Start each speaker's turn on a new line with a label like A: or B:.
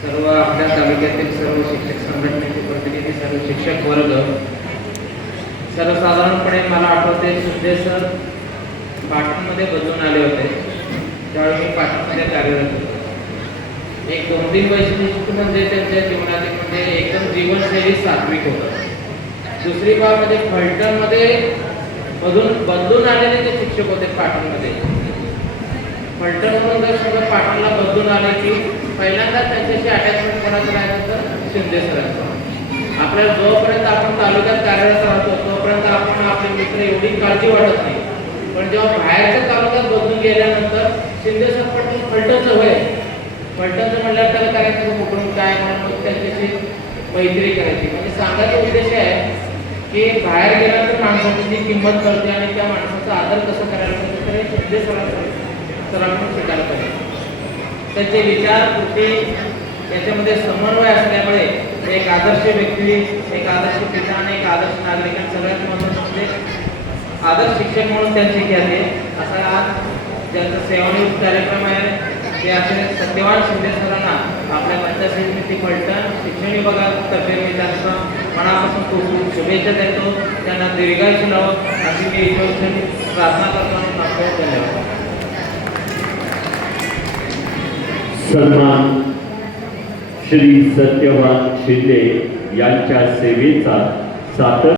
A: सर्व आपल्या तालुक्यातील सर्व शिक्षक संघटनेचे प्रतिनिधी सर्व शिक्षक वर्ग सर्वसाधारणपणे मला आठवते सुद्धा सर पाटणमध्ये बदलून आले होते. त्यावेळी मी पाटणमध्ये कार्यरत होतो. एक दोन तीन वैशिष्ट्य म्हणजे त्यांच्या जीवनातील म्हणजे एकदम जीवनशैली सात्विक होतं. दुसरी बाब म्हणजे फलटणमध्ये मधून बदलून आलेले जे शिक्षक होते पाटणमध्ये फलटणमधून जर समजा पाटणला बदलून आले की पहिल्यांदा त्यांच्याशी अटॅचमेंट कोणाचं राहायचं तर शिंदे सरांचं. आपल्याला जोपर्यंत आपण तालुक्यात कार्यरत राहतो तोपर्यंत आपण आपले मित्र एवढी काळजी वाटत नाही. पण जेव्हा बाहेरच्या तालुक्यात बदलून गेल्यानंतर शिंदे सर पटकन फलटणचं होय फलटणचं म्हटल्यावर त्याला करायचं कुठून काय म्हणून त्यांच्याशी मैत्री करायची. म्हणजे सांगायचा उद्देश आहे की बाहेर गेल्यानंतर माणसाची किंमत कळते आणि त्या माणसाचा आदर कसं करायला पाहिजे तर हे शिंदे सरांचं सरांकडून शिकायला पाहिजे. त्याचे विचार कृती याच्यामध्ये समन्वय असल्यामुळे एक आदर्श व्यक्ती एक आदर्श पिता आणि एक आदर्श नागरिक सगळ्यात महत्त्वाचं म्हणजे आदर्श शिक्षक म्हणून त्यांची ख्याती असा आज ज्यांचा सेवानिवृत्त कार्यक्रम आहे ते असे सत्यवान शिंदे सरांना आपल्या पंचायत समिती फलटण शिक्षण विभागातर्फे मी त्यांचा मनापासून खूप खूप शुभेच्छा देतो. त्यांना दीर्घायुष्य लावत अशी मी प्रार्थना करतो.
B: सन्मान श्री सत्यवान शिंदे यांच्या सेवेचा सातत्य